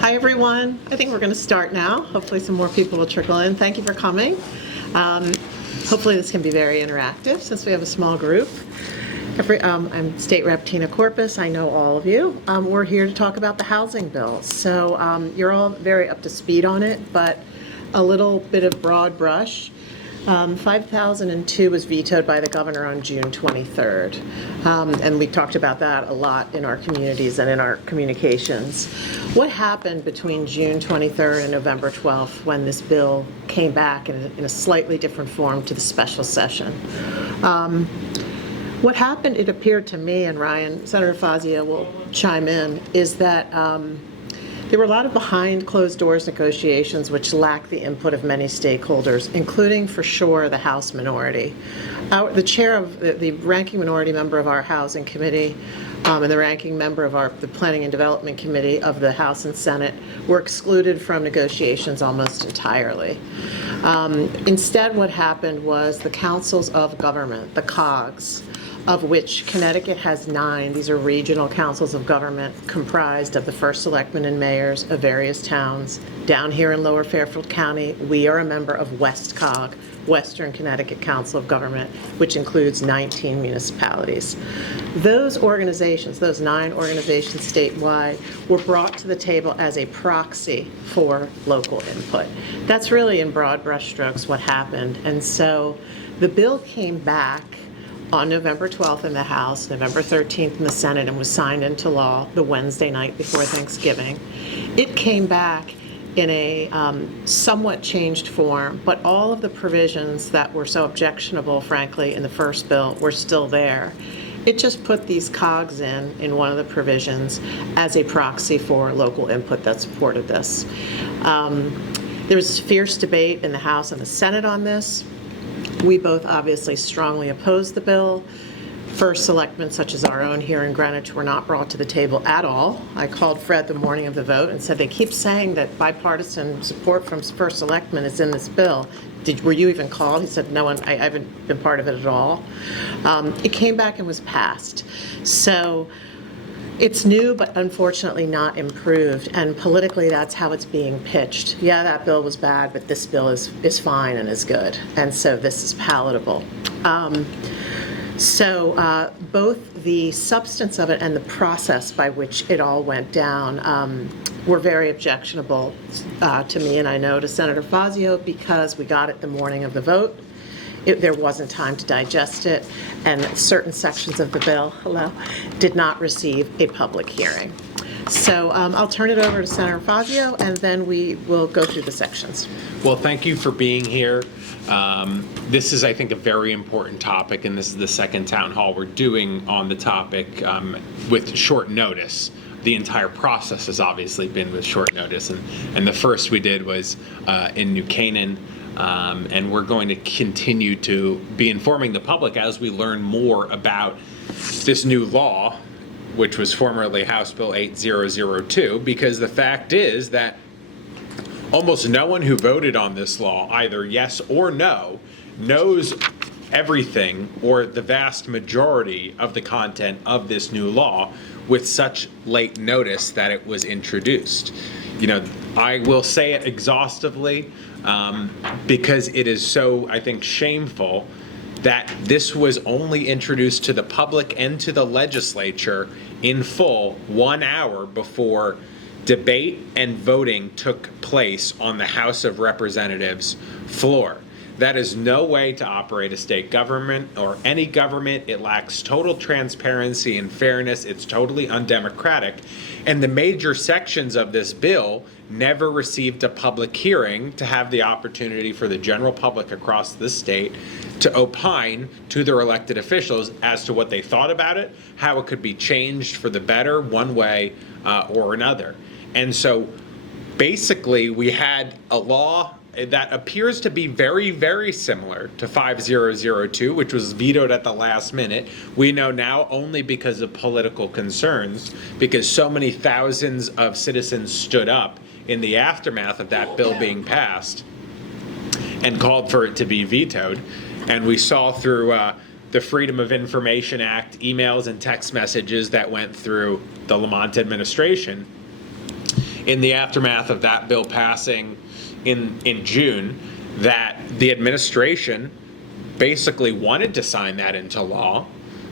Hi, everyone. I think we're going to start now. Hopefully some more people will trickle in. Thank you for coming. Hopefully this can be very interactive since we have a small group. I'm State Rep Tina Courpas. I know all of you. We're here to talk about the housing bill. So you're all very up to speed on it, but a little bit of broad brush. 5002 was vetoed by the governor on June 23rd. And we talked about that a lot in our communities and in our communications. What happened between June 23rd and November 12th when this bill came back in a slightly different form to the special session? What happened, it appeared to me, and Senator Fazio will chime in, is that there were a lot of behind closed doors negotiations which lacked the input of many stakeholders, including for sure the House minority. The chair of the ranking minority member of our Housing Committee and the ranking member of the Planning and Development Committee of the House and Senate were excluded from negotiations almost entirely. Instead, what happened was the councils of government, the COGs, of which Connecticut has 9. These are regional councils of government comprised of the first selectmen and mayors of various towns. Down here in Lower Fairfield County, we are a member of West COG, Western Connecticut Council of Government, which includes 19 municipalities. Those organizations, those 9 organizations statewide, were brought to the table as a proxy for local input. That's really in broad brushstrokes what happened. And so the bill came back on November 12th in the House, November 13th in the Senate, and was signed into law the Wednesday night before Thanksgiving. It came back in a somewhat changed form, but all of the provisions that were so objectionable, frankly, in the first bill were still there. It just put these cogs in one of the provisions as a proxy for local input that supported this. There was fierce debate in the House and the Senate on this. We both obviously strongly opposed the bill. First selectmen, such as our own here in Greenwich, were not brought to the table at all. I called Fred the morning of the vote and said, they keep saying that bipartisan support from first selectmen is in this bill. Were you even called? He said, no, I haven't been part of it at all. It came back and was passed. So it's new, but unfortunately not improved, and politically that's how it's being pitched. Yeah, that bill was bad, but this bill is fine and is good, and so this is palatable. Both the substance of it and the process by which it all went down were very objectionable to me, and I know to Senator Fazio, because we got it the morning of the vote. There wasn't time to digest it, and certain sections of the bill, did not receive a public hearing. So I'll turn it over to Senator Fazio, and then we will go through the sections. Well, thank you for being here. This is, I think, a very important topic, and this is the second town hall we're doing on the topic with short notice. The entire process has obviously been with short notice, and the first we did was in New Canaan. And we're going to continue to be informing the public as we learn more about this new law, which was formerly House Bill 8002, because the fact is that almost no one who voted on this law, either yes or no, knows everything or the vast majority of the content of this new law with such late notice that it was introduced. You know, I will say it exhaustively because it is so, I think, shameful that this was only introduced to the public and to the legislature in full 1 hour before debate and voting took place on the House of Representatives floor. That is no way to operate a state government or any government. It lacks total transparency and fairness. It's totally undemocratic. And the major sections of this bill never received a public hearing to have the opportunity for the general public across the state to opine to their elected officials as to what they thought about it, how it could be changed for the better one way or another. And so basically we had a law that appears to be very, very similar to 5002, which was vetoed at the last minute. We know now only because of political concerns, because so many thousands of citizens stood up in the aftermath of that bill being passed and called for it to be vetoed. And we saw through the Freedom of Information Act emails and text messages that went through the Lamont administration in the aftermath of that bill passing in June that the administration basically wanted to sign that into law.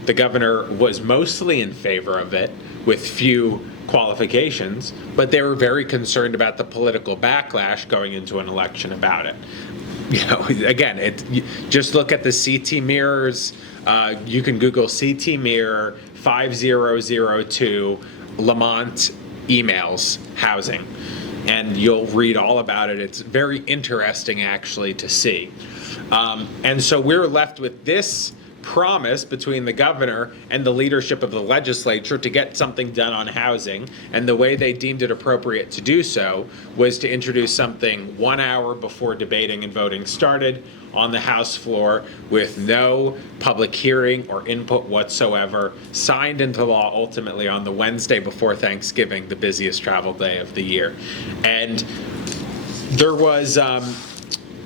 The governor was mostly in favor of it with few qualifications, but they were very concerned about the political backlash going into an election about it. Again, just look at the CT mirrors. You can Google CT mirror 5002 Lamont emails housing, and you'll read all about it. It's very interesting, actually, to see. And so we're left with this promise between the governor and the leadership of the legislature to get something done on housing, and the way they deemed it appropriate to do so was to introduce something 1 hour before debating and voting started on the House floor with no public hearing or input whatsoever, signed into law ultimately on the Wednesday before Thanksgiving, the busiest travel day of the year. And there was,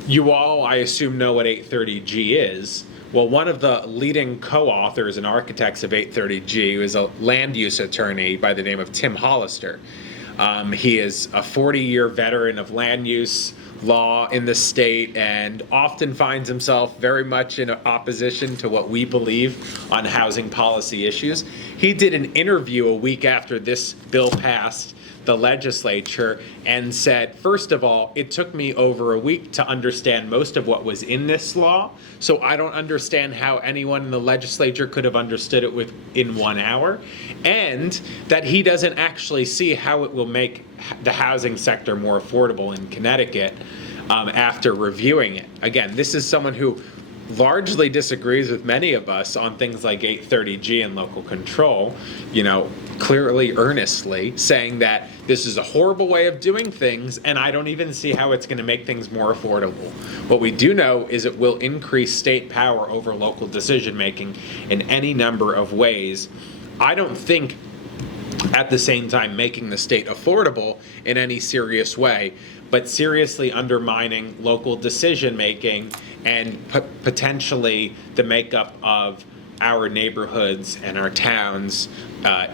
you all, I assume, know what 830G is. Well, one of the leading co-authors and architects of 830G was a land use attorney by the name of Tim Hollister. He is a 40-year veteran of land use law in the state and often finds himself very much in opposition to what we believe on housing policy issues. He did an interview a week after this bill passed the legislature and said, first of all, it took me over a week to understand most of what was in this law, so I don't understand how anyone in the legislature could have understood it within 1 hour, and that he doesn't actually see how it will make the housing sector more affordable in Connecticut after reviewing it. Again, this is someone who largely disagrees with many of us on things like 830G and local control, clearly, earnestly saying that this is a horrible way of doing things, and I don't even see how it's going to make things more affordable. What we do know is it will increase state power over local decision making in any number of ways. I don't think at the same time making the state affordable in any serious way, but seriously undermining local decision making and potentially the makeup of our neighborhoods and our towns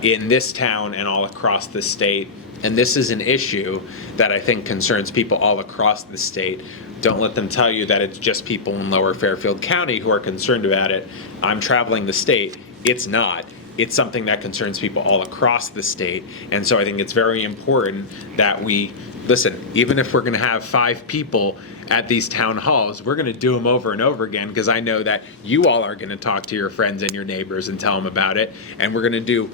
in this town and all across the state. And this is an issue that I think concerns people all across the state. Don't let them tell you that it's just people in Lower Fairfield County who are concerned about it. I'm traveling the state. It's not. It's something that concerns people all across the state. And so I think it's very important that we listen, even if we're going to have 5 people at these town halls, we're going to do them over and over again, because I know that you all are going to talk to your friends and your neighbors and tell them about it. And we're going to do,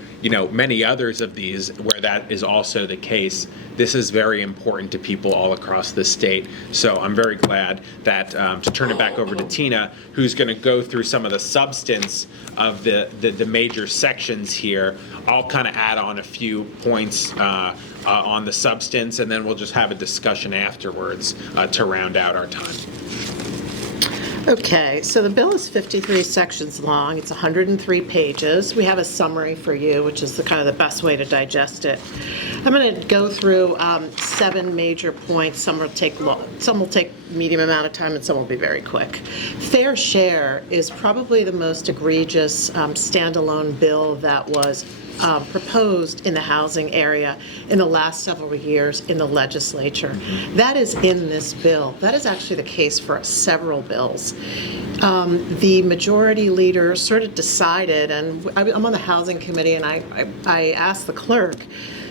many others of these where that is also the case. This is very important to people all across the state. So I'm very glad that to turn it back over to Tina, who's going to go through some of the substance of the major sections here. I'll kind of add on a few points on the substance, and then we'll just have a discussion afterwards to round out our time. Okay, so the bill is 53 sections long. It's 103 pages. We have a summary for you, which is the kind of the best way to digest it. I'm going to go through 7 major points. Some will take medium amount of time, and some will be very quick. Fair share is probably the most egregious standalone bill that was proposed in the housing area in the last several years in the legislature. That is in this bill. That is actually the case for several bills. The majority leader sort of decided, and I'm on the housing committee, and I asked the clerk,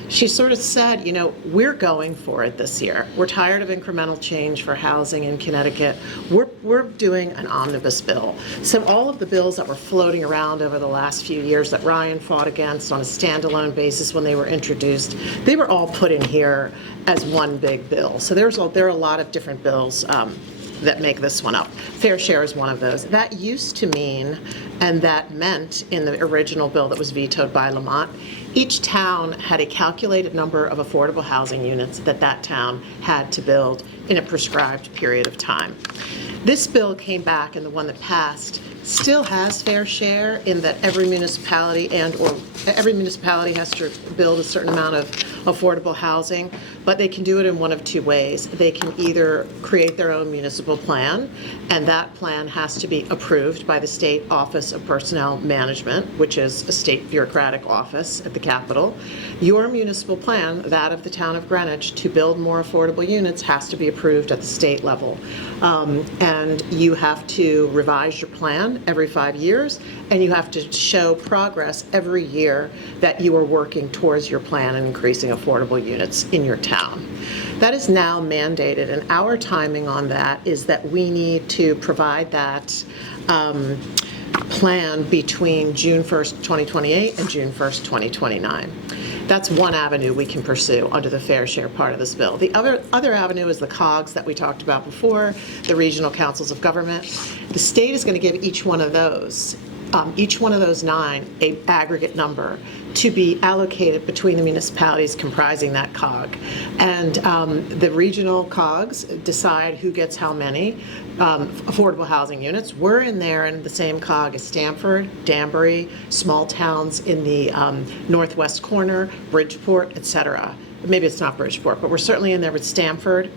she sort of said, we're going for it this year. We're tired of incremental change for housing in Connecticut. We're doing an omnibus bill. So all of the bills that were floating around over the last few years that Ryan fought against on a standalone basis when they were introduced, they were all put in here as one big bill. So there are a lot of different bills that make this one up. Fair share is one of those. That used to mean, and that meant in the original bill that was vetoed by Lamont, each town had a calculated number of affordable housing units that town had to build in a prescribed period of time. This bill came back, and the one that passed still has fair share in that every municipality has to build a certain amount of affordable housing, but they can do it in one of two ways. They can either create their own municipal plan, and that plan has to be approved by the State Office of Personnel Management, which is a state bureaucratic office at the Capitol. Your municipal plan, that of the town of Greenwich, to build more affordable units has to be approved at the state level. And you have to revise your plan every 5 years, and you have to show progress every year that you are working towards your plan and increasing affordable units in your town. That is now mandated, and our timing on that is that we need to provide that plan between June 1st, 2028 and June 1st, 2029. That's one avenue we can pursue under the fair share part of this bill. The other avenue is the COGS that we talked about before, the regional councils of government. The state is going to give each one of those 9, a aggregate number to be allocated between the municipalities comprising that COG. And the regional COGs decide who gets how many affordable housing units. We're in there in the same COG as Stamford, Danbury, small towns in the northwest corner, Bridgeport, et cetera. Maybe it's not Bridgeport, but we're certainly in there with Stamford,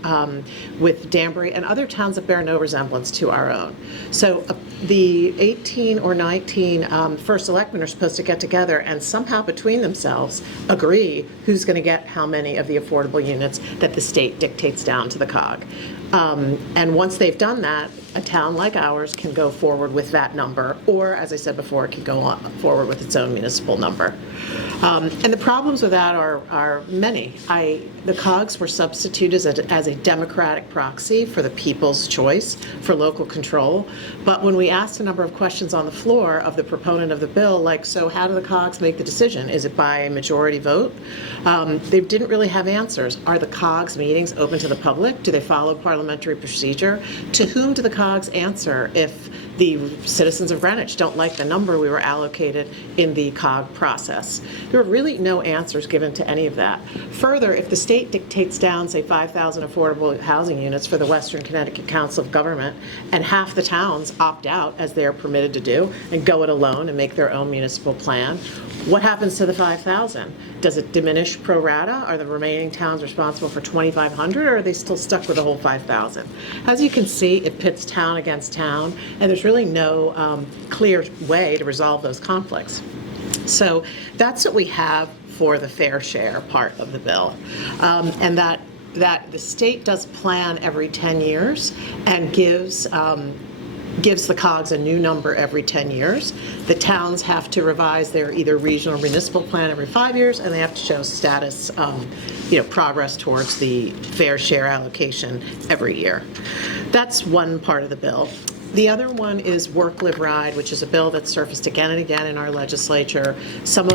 with Danbury, and other towns that bear no resemblance to our own. So the 18 or 19 first selectmen are supposed to get together and somehow between themselves agree who's going to get how many of the affordable units that the state dictates down to the COG. And once they've done that, a town like ours can go forward with that number, or, as I said before, it can go forward with its own municipal number. And the problems with that are many. The COGs were substituted as a democratic proxy for the people's choice for local control. But when we asked a number of questions on the floor of the proponent of the bill, like, so how do the COGs make the decision? Is it by a majority vote? They didn't really have answers. Are the COGs meetings open to the public? Do they follow parliamentary procedure? To whom do the COGs answer if the citizens of Greenwich don't like the number we were allocated in the COG process? There were really no answers given to any of that. Further, if the state dictates down, say, 5,000 affordable housing units for the Western Connecticut Council of Government, and half the towns opt out, as they are permitted to do, and go it alone and make their own municipal plan, what happens to the 5,000? Does it diminish pro rata? Are the remaining towns responsible for 2,500, or are they still stuck with the whole 5,000? As you can see, it pits town against town, and there's really no clear way to resolve those conflicts. So that's what we have for the fair share part of the bill, and that the state does plan every 10 years and gives the COGs a new number every 10 years. The towns have to revise their either regional or municipal plan every 5 years, and they have to show status, progress towards the fair share allocation every year. That's one part of the bill. The other one is Work, Live, Ride, which is a bill that's surfaced again and again in our legislature. Some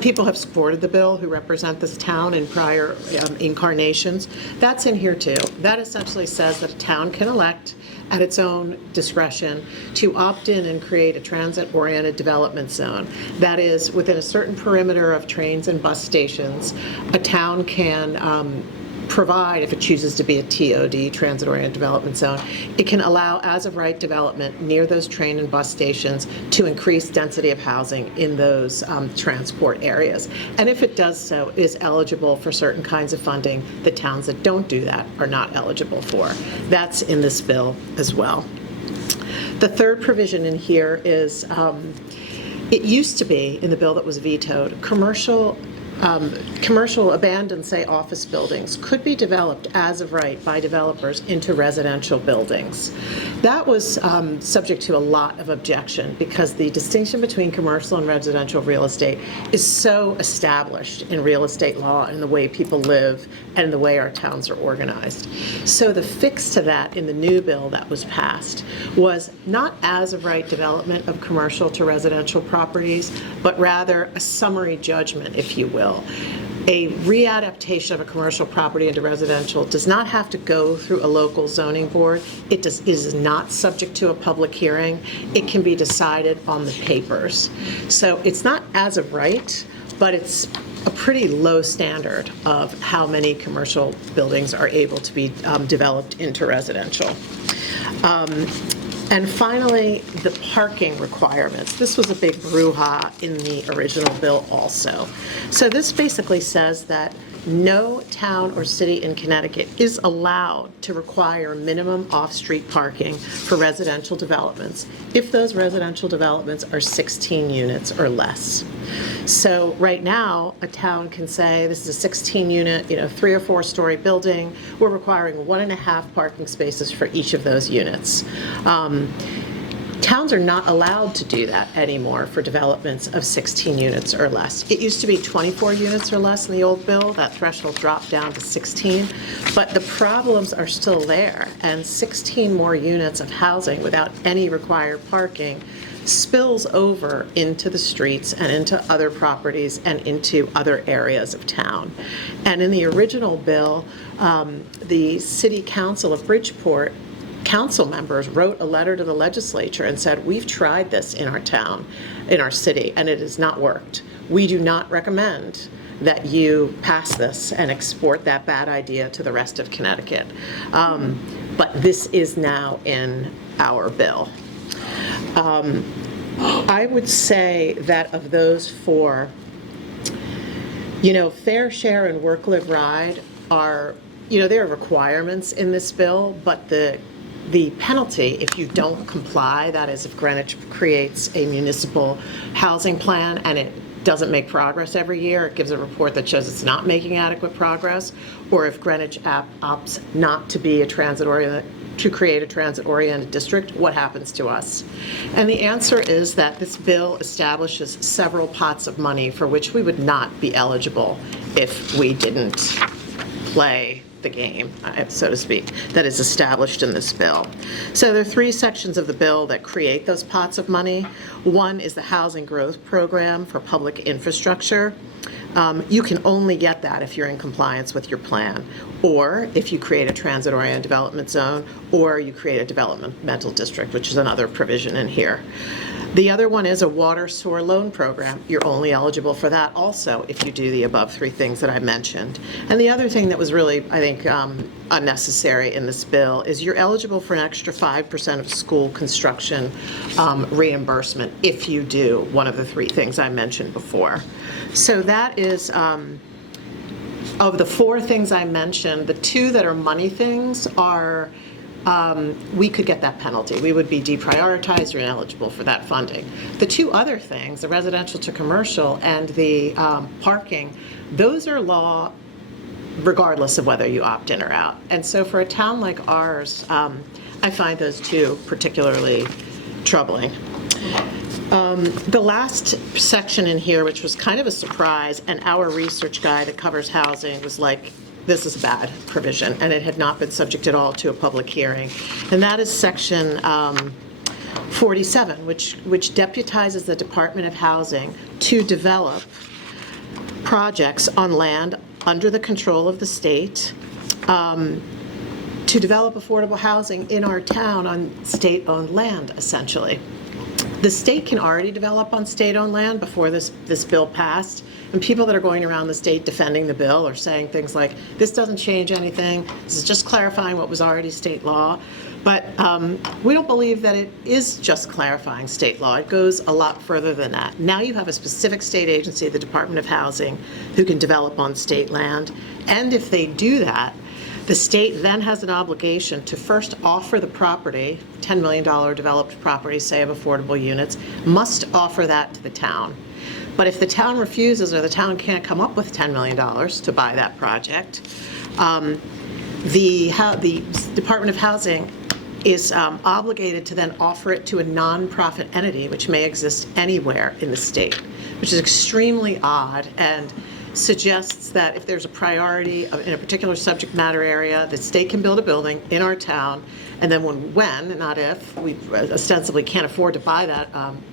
people have supported the bill who represent this town in prior incarnations. That's in here too. That essentially says that a town can elect at its own discretion to opt in and create a transit-oriented development zone. That is, within a certain perimeter of trains and bus stations, a town can provide, if it chooses to be a TOD, transit-oriented development zone, it can allow as-of-right development near those train and bus stations to increase density of housing in those transport areas. And if it does so, it is eligible for certain kinds of funding that towns that don't do that are not eligible for. That's in this bill as well. The third provision in here is, it used to be, in the bill that was vetoed, commercial abandoned, say, office buildings could be developed as of right by developers into residential buildings. That was subject to a lot of objection because the distinction between commercial and residential real estate is so established in real estate law and the way people live and the way our towns are organized. So the fix to that in the new bill that was passed was not as of right development of commercial to residential properties, but rather a summary judgment, if you will. A readaptation of a commercial property into residential does not have to go through a local zoning board. It is not subject to a public hearing. It can be decided on the papers. So it's not as of right, but it's a pretty low standard of how many commercial buildings are able to be developed into residential. And finally, the parking requirements. This was a big brouhaha in the original bill also. So this basically says that no town or city in Connecticut is allowed to require minimum off-street parking for residential developments if those residential developments are 16 units or less. So right now, a town can say, this is a 16-unit, 3 or 4 story building. We're requiring 1.5 parking spaces for each of those units. Towns are not allowed to do that anymore for developments of 16 units or less. It used to be 24 units or less in the old bill. That threshold dropped down to 16. But the problems are still there, and 16 more units of housing without any required parking spills over into the streets and into other properties and into other areas of town. And in the original bill, the City Council of Bridgeport council members wrote a letter to the legislature and said, we've tried this in our town, in our city, and it has not worked. We do not recommend that you pass this and export that bad idea to the rest of Connecticut. But this is now in our bill. I would say that of those 4, fair share and work, live, ride are, there are requirements in this bill, but the penalty if you don't comply, that is if Greenwich creates a municipal housing plan and it doesn't make progress every year, it gives a report that shows it's not making adequate progress, or if Greenwich opts not to be to create a transit-oriented district, what happens to us? And the answer is that this bill establishes several pots of money for which we would not be eligible if we didn't play the game, so to speak, that is established in this bill. So there are 3 sections of the bill that create those pots of money. One is the Housing Growth Program for public infrastructure. You can only get that if you're in compliance with your plan, or if you create a transit-oriented development zone, or you create a developmental district, which is another provision in here. The other one is a water sewer loan program. You're only eligible for that also if you do the above 3 things that I mentioned. And the other thing that was really, I think, unnecessary in this bill is you're eligible for an extra 5% of school construction reimbursement if you do one of the 3 things I mentioned before. So that is, of the 4 things I mentioned, the 2 that are money things are, we could get that penalty. We would be deprioritized or ineligible for that funding. The 2 other things, the residential to commercial and the parking, those are law regardless of whether you opt in or out. And so for a town like ours, I find those 2 particularly troubling. The last section in here, which was kind of a surprise, and our research guy that covers housing was like, this is a bad provision, and it had not been subject at all to a public hearing. And that is section 47, which deputizes the Department of Housing to develop projects on land under the control of the state, to develop affordable housing in our town on state-owned land, essentially. The state can already develop on state-owned land before this bill passed, and people that are going around the state defending the bill are saying things like, this doesn't change anything, this is just clarifying what was already state law. But we don't believe that it is just clarifying state law. It goes a lot further than that. Now you have a specific state agency, the Department of Housing, who can develop on state land, and if they do that, the state then has an obligation to first offer the property, $10 million developed property, say of affordable units, must offer that to the town. But if the town refuses or the town can't come up with $10 million to buy that project, the Department of Housing is obligated to then offer it to a nonprofit entity, which may exist anywhere in the state, which is extremely odd and suggests that if there's a priority in a particular subject matter area, the state can build a building in our town, and then when, not if, we ostensibly can't afford to buy that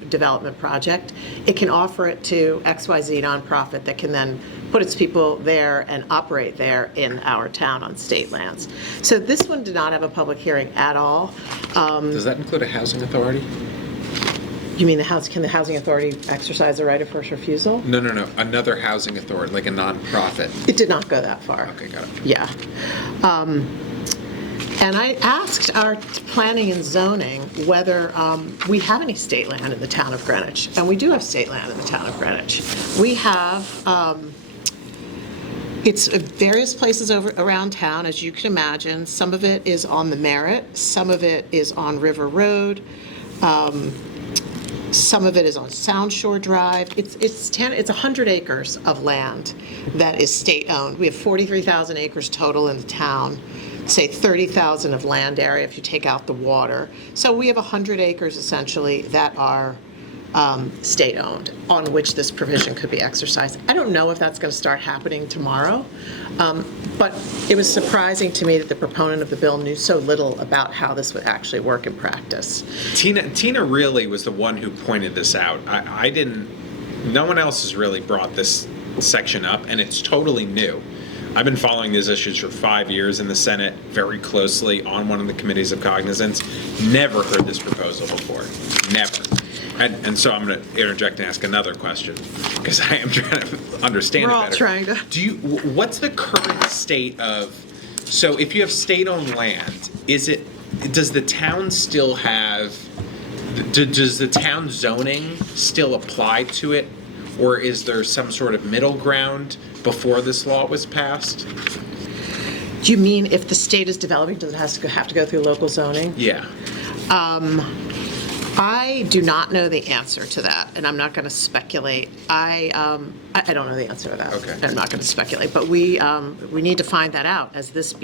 development project, it can offer it to XYZ nonprofit that can then put its people there and operate there in our town on state lands. So this one did not have a public hearing at all. Does that include a housing authority? You mean can the housing authority exercise the right of first refusal? No. Another housing authority, like a nonprofit. It did not go that far. Okay, got it. Yeah. And I asked our planning and zoning whether we have any state land in the town of Greenwich. And we do have state land in the town of Greenwich. We have, it's various places around town, as you can imagine. Some of it is on the Merritt, some of it is on River Road, some of it is on Sound Shore Drive. It's 100 acres of land that is state-owned. We have 43,000 acres total in the town, say 30,000 of land area if you take out the water. So we have 100 acres essentially that are state-owned, on which this provision could be exercised. I don't know if that's going to start happening tomorrow, but it was surprising to me that the proponent of the bill knew so little about how this would actually work in practice. Tina really was the one who pointed this out. I didn't, no one else has really brought this section up, and it's totally new. I've been following these issues for 5 years in the Senate very closely on one of the committees of cognizance. Never heard this proposal before. Never. And so I'm going to interject and ask another question, because I am trying to understand it better. We're all trying to. What's the current state of, so if you have state-owned land, does the town still have, does the town zoning still apply to it? Or is there some sort of middle ground before this law was passed? Do you mean if the state is developing, does it have to go through local zoning? Yeah. I do not know the answer to that, and I'm not going to speculate. I don't know the answer to that. Okay. I'm not going to speculate, but we need to find that out as this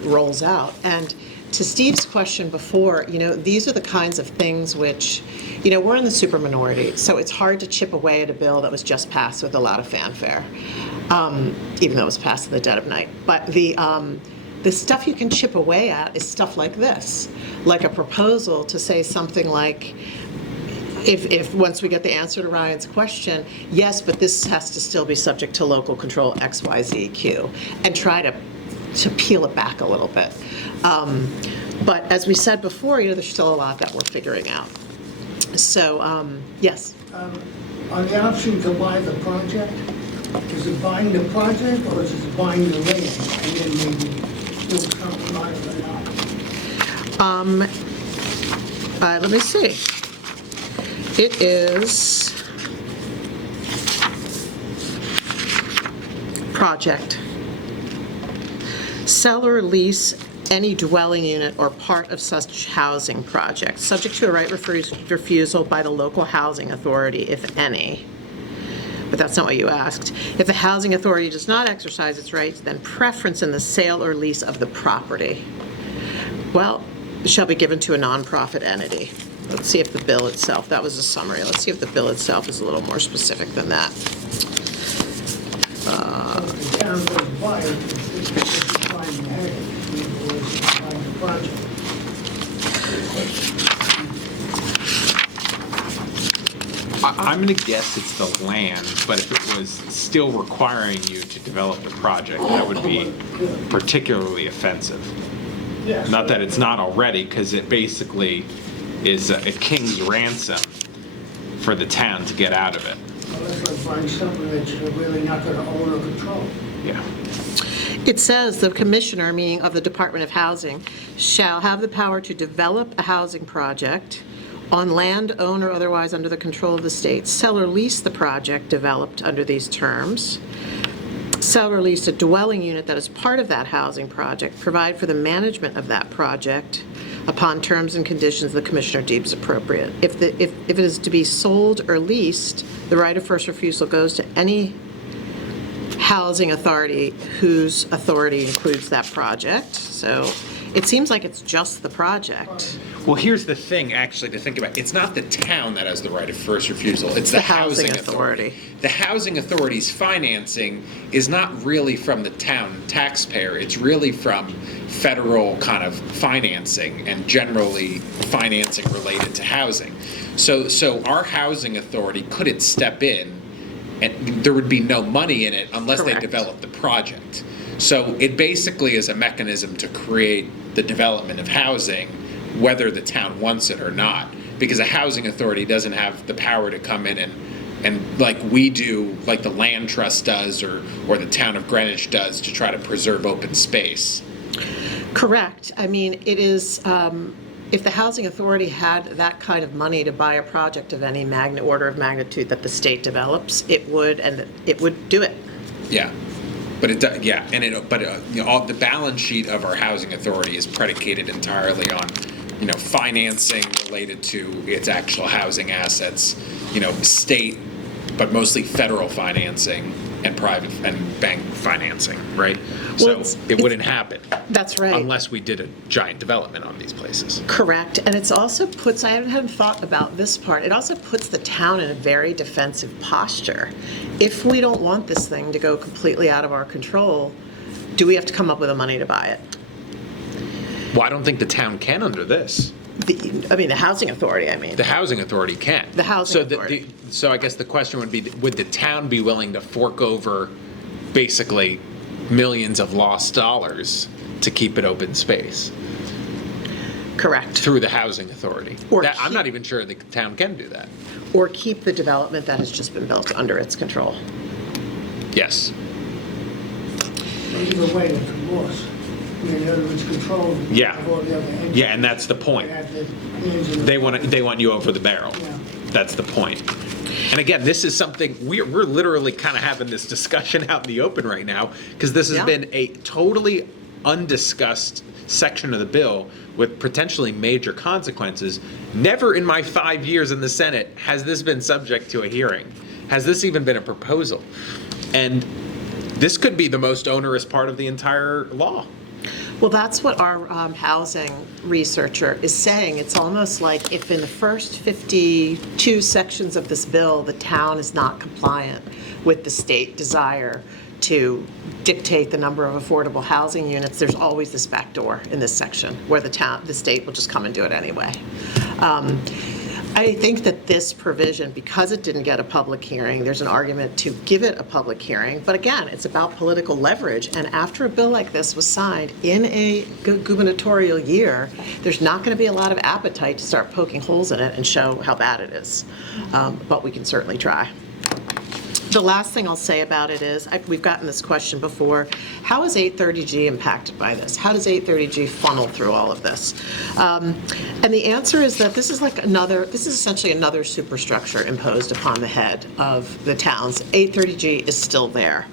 rolls out. And to Steve's question before, these are the kinds of things which, we're in the super minority, so it's hard to chip away at a bill that was just passed with a lot of fanfare, even though it was passed in the dead of night. But the stuff you can chip away at is stuff like this, like a proposal to say something like, if once we get the answer to Ryan's question, yes, but this has to still be subject to local control X, Y, Z, Q, and try to peel it back a little bit. But as we said before, there's still a lot that we're figuring out. So, yes. On the option to buy the project, is it buying the project or is it buying the land and then maybe still compromise it out? Let me see. It is project. Sell or lease any dwelling unit or part of such housing project, subject to a right of refusal by the local housing authority, if any. But that's not what you asked. If the housing authority does not exercise its rights, then preference in the sale or lease of the property, well, shall be given to a nonprofit entity. Let's see if the bill itself, that was a summary. Let's see if the bill itself is a little more specific than that. If the town does buy it, it's buying the head, it's buying the project. I'm going to guess it's the land, but if it was still requiring you to develop the project, that would be particularly offensive. Yes. Not that it's not already, because it basically is a king's ransom for the town to get out of it. Well, that's like buying something that you're really not going to own or control. Yeah. It says the commissioner, meaning of the Department of Housing, shall have the power to develop a housing project on land owned or otherwise under the control of the state, sell or lease the project developed under these terms, sell or lease a dwelling unit that is part of that housing project, provide for the management of that project upon terms and conditions the commissioner deems appropriate. If it is to be sold or leased, the right of first refusal goes to any housing authority whose authority includes that project. So it seems like it's just the project. Well, here's the thing, actually, to think about. It's not the town that has the right of first refusal. It's the housing authority. The housing authority's financing is not really from the town taxpayer. It's really from federal kind of financing and generally financing related to housing. So our housing authority couldn't step in, and there would be no money in it unless Correct. they developed the project. So it basically is a mechanism to create the development of housing, whether the town wants it or not, because a housing authority doesn't have the power to come in and and like we do, like the land trust does, or the town of Greenwich does, to try to preserve open space. Correct. I mean, it is, if the Housing Authority had that kind of money to buy a project of any order of magnitude that the state develops, it would do it. Yeah, but all the balance sheet of our housing authority is predicated entirely on, financing related to its actual housing assets, state, but mostly federal financing and private and bank financing, right? Well, So it wouldn't happen. That's right. Unless we did a giant development on these places. Correct, and it's also I hadn't thought about this part, it also puts the town in a very defensive posture. If we don't want this thing to go completely out of our control, do we have to come up with the money to buy it? Well, I don't think the town can under this. The Housing Authority, I mean. The housing authority can. The housing authority. So I guess the question would be, would the town be willing to fork over basically millions of lost dollars to keep it open space? Correct. Through the housing authority. I'm not even sure the town can do that. Or keep the development that has just been built under its control. Yes. Either way, it's a loss. In other words, control Yeah. of all the other entities. Yeah, and that's the point. They want you over the barrel. Yeah. That's the point. And again, this is something we're literally kind of having this discussion out in the open right now, because this has been a totally undiscussed section of the bill with potentially major consequences. Never in my 5 years in the Senate has this been subject to a hearing. Has this even been a proposal? And this could be the most onerous part of the entire law. Well, that's what our housing researcher is saying. It's almost like if in the first 52 sections of this bill, the town is not compliant with the state desire to dictate the number of affordable housing units, there's always this back door in this section where the state will just come and do it anyway. I think that this provision, because it didn't get a public hearing, there's an argument to give it a public hearing. But again, it's about political leverage. And after a bill like this was signed in a gubernatorial year, there's not going to be a lot of appetite to start poking holes in it and show how bad it is. But we can certainly try. The last thing I'll say about it is, we've gotten this question before, how is 830G impacted by this? How does 830G funnel through all of this? And the answer is that this is essentially another superstructure imposed upon the head of the towns. 830G is still there.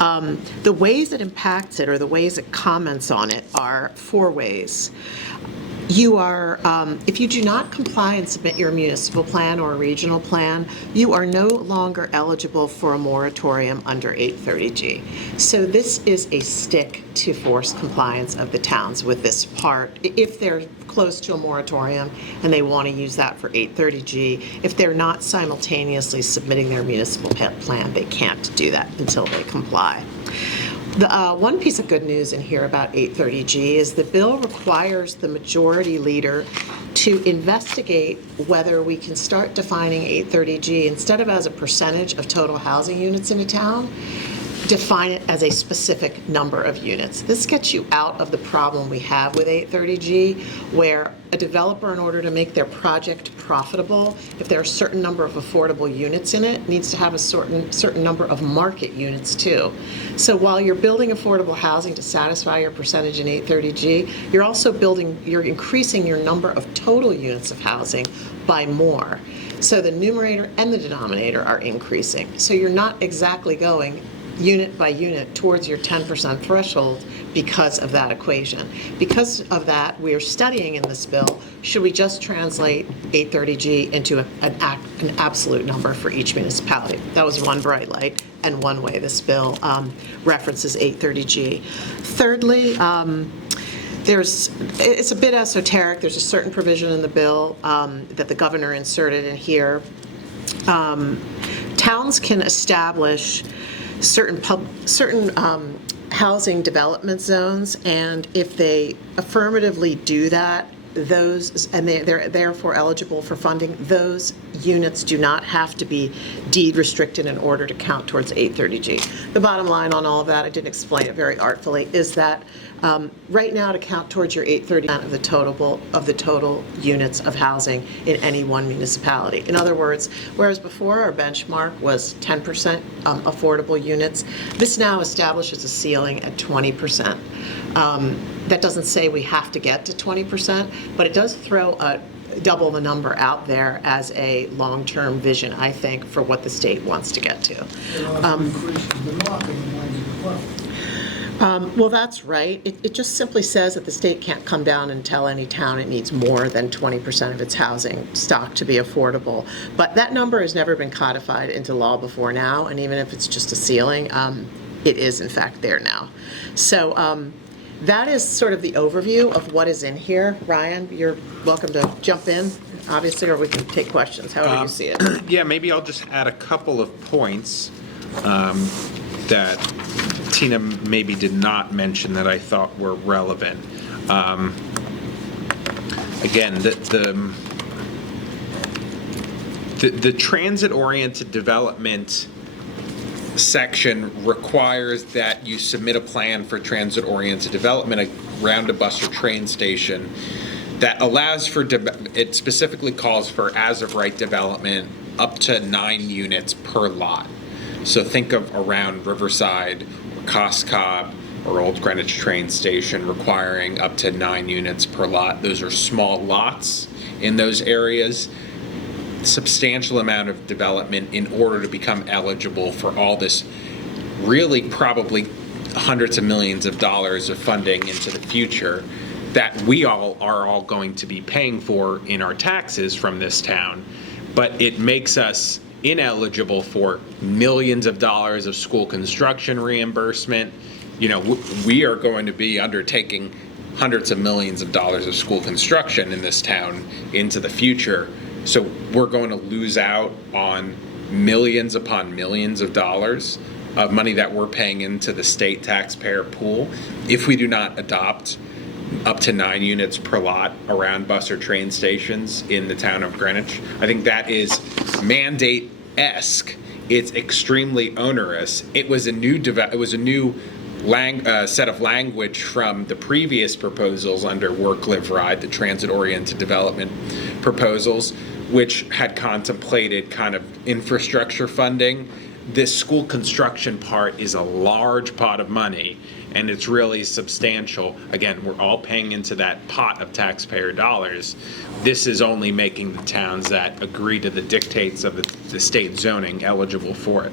The ways it impacts it, or the ways it comments on it, are 4 ways. You are, if you do not comply and submit your municipal plan or a regional plan, you are no longer eligible for a moratorium under 830G. So this is a stick to force compliance of the towns with this part. If they're close to a moratorium and they want to use that for 830G, if they're not simultaneously submitting their municipal plan, they can't do that until they comply. The one piece of good news in here about 830G is the bill requires the majority leader to investigate whether we can start defining 830G instead of as a percentage of total housing units in a town, define it as a specific number of units. This gets you out of the problem we have with 830G, where a developer, in order to make their project profitable, if there are a certain number of affordable units in it, needs to have a certain number of market units too. So while you're building affordable housing to satisfy your percentage in 830G, you're increasing your number of total units of housing by more. So the numerator and the denominator are increasing. So you're not exactly going unit by unit towards your 10% threshold because of that equation. Because of that, we are studying in this bill, should we just translate 830G into an absolute number for each municipality? That was one bright light and one way this bill references 830G. Thirdly, it's a bit esoteric. There's a certain provision in the bill that the governor inserted in here. Towns can establish certain housing development zones, and if they affirmatively do that, they're therefore eligible for funding, those units do not have to be deed restricted in order to count towards 830G. The bottom line on all of that, I didn't explain it very artfully, is that right now to count towards your 830% of the total units of housing in any one municipality. In other words, whereas before our benchmark was 10% affordable units, this now establishes a ceiling at 20%. That doesn't say we have to get to 20%, but it does throw double the number out there as a long-term vision, I think, for what the state wants to get to. It also increases the marketing lines as well. Well, that's right. It just simply says that the state can't come down and tell any town it needs more than 20% of its housing stock to be affordable. But that number has never been codified into law before now, and even if it's just a ceiling, it is in fact there now. So that is sort of the overview of what is in here. Ryan, you're welcome to jump in, obviously, or we can take questions, however you see it. Yeah, maybe I'll just add a couple of points that Tina maybe did not mention that I thought were relevant. Again, the transit-oriented development section requires that you submit a plan for transit-oriented development around a bus or train station that allows for, it specifically calls for as-of-right development up to 9 units per lot. So think of around Riverside, or Coscob, or Old Greenwich train station requiring up to 9 units per lot. Those are small lots in those areas. Substantial amount of development in order to become eligible for all this, really probably hundreds of millions of dollars of funding into the future that we all are all going to be paying for in our taxes from this town. But it makes us ineligible for millions of dollars of school construction reimbursement. You know, we are going to be undertaking hundreds of millions of dollars of school construction in this town into the future. So we're going to lose out on millions upon millions of dollars of money that we're paying into the state taxpayer pool if we do not adopt up to 9 units per lot around bus or train stations in the town of Greenwich. I think that is mandate-esque. It's extremely onerous. It was a new set of language from the previous proposals under Work, Live, Ride, the transit-oriented development proposals, which had contemplated kind of infrastructure funding. This school construction part is a large pot of money, and it's really substantial. Again, we're all paying into that pot of taxpayer dollars. This is only making the towns that agree to the dictates of the state zoning eligible for it.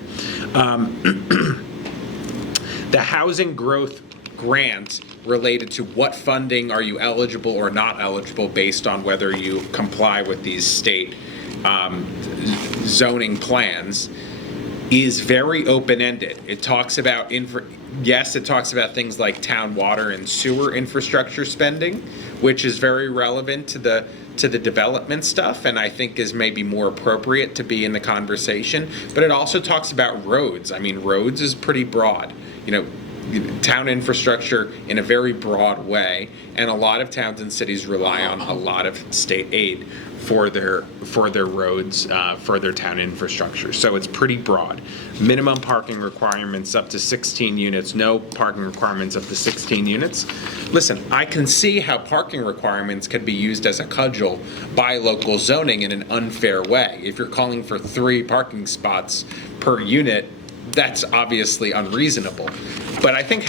The housing growth grant related to what funding are you eligible or not eligible based on whether you comply with these state zoning plans is very open-ended. It talks about it talks about things like town water and sewer infrastructure spending, which is very relevant to the development stuff, and I think is maybe more appropriate to be in the conversation. But it also talks about roads. I mean, roads is pretty broad. You know, town infrastructure in a very broad way, and a lot of towns and cities rely on a lot of state aid for their roads, for their town infrastructure. So it's pretty broad. Minimum parking requirements up to 16 units, no parking requirements up to 16 units. Listen, I can see how parking requirements could be used as a cudgel by local zoning in an unfair way. If you're calling for 3 parking spots per unit, that's obviously unreasonable. But I think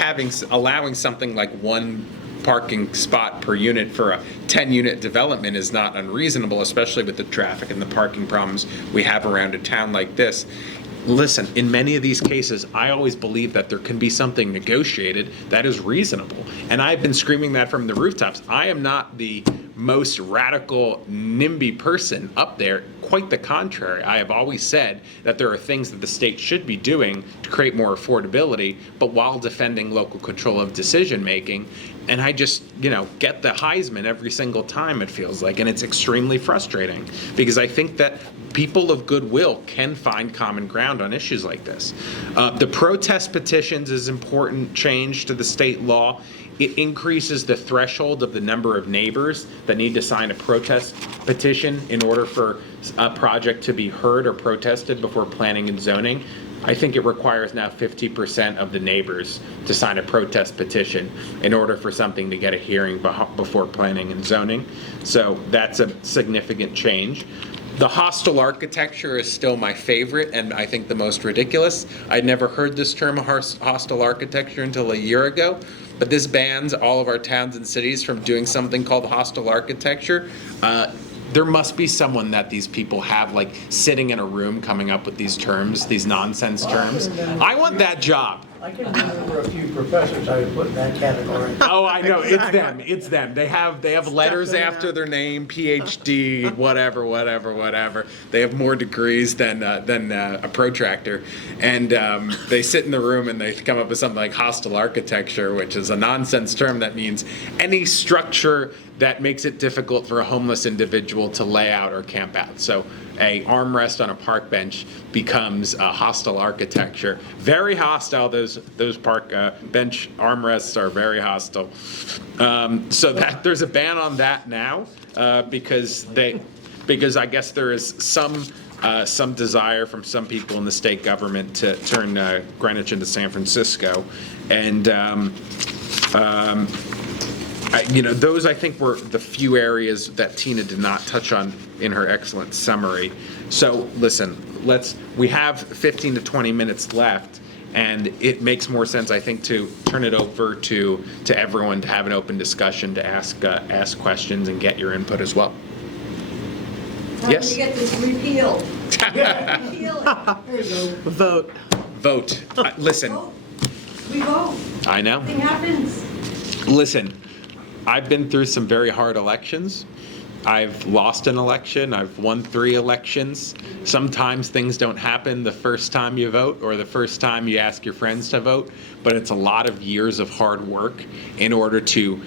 allowing something like 1 parking spot per unit for a 10-unit development is not unreasonable, especially with the traffic and the parking problems we have around a town like this. Listen, in many of these cases, I always believe that there can be something negotiated that is reasonable. And I've been screaming that from the rooftops. I am not the most radical, NIMBY person up there. Quite the contrary. I have always said that there are things that the state should be doing to create more affordability, but while defending local control of decision making. And I just, get the Heisman every single time, it feels like, and it's extremely frustrating because I think that people of goodwill can find common ground on issues like this. The protest petitions is important change to the state law. it increases the threshold of the number of neighbors that need to sign a protest petition in order for a project to be heard or protested before planning and zoning. I think it requires now 50% of the neighbors to sign a protest petition in order for something to get a hearing before planning and zoning. So that's a significant change. The hostile architecture is still my favorite and I think the most ridiculous. I'd never heard this term hostile architecture until a year ago, but this bans all of our towns and cities from doing something called hostile architecture. There must be someone that these people have like sitting in a room coming up with these terms, these nonsense terms. I want that job. I can remember a few professors I would put in that category. Oh, I know, it's them, it's them. They have letters after their name, PhD, whatever. They have more degrees than a protractor. And they sit in the room and they come up with something like hostile architecture, which is a nonsense term that means any structure that makes it difficult for a homeless individual to lay out or camp out. So a armrest on a park bench becomes a hostile architecture. Very hostile, those park bench armrests are very hostile. So that there's a ban on that now because I guess there is some desire from some people in the state government to turn Greenwich into San Francisco. And those I think were the few areas that Tina did not touch on in her excellent summary. So listen, we have 15 to 20 minutes left, and it makes more sense, I think, to turn it over to everyone to have an open discussion, to ask questions and get your input as well. How Yes? do you get this repealed? Repeal it. Vote. Vote. Listen, Vote. We vote. I know. Nothing happens. Listen, I've been through some very hard elections. I've lost an election. I've won 3 elections. Sometimes things don't happen the first time you vote or the first time you ask your friends to vote, but it's a lot of years of hard work in order to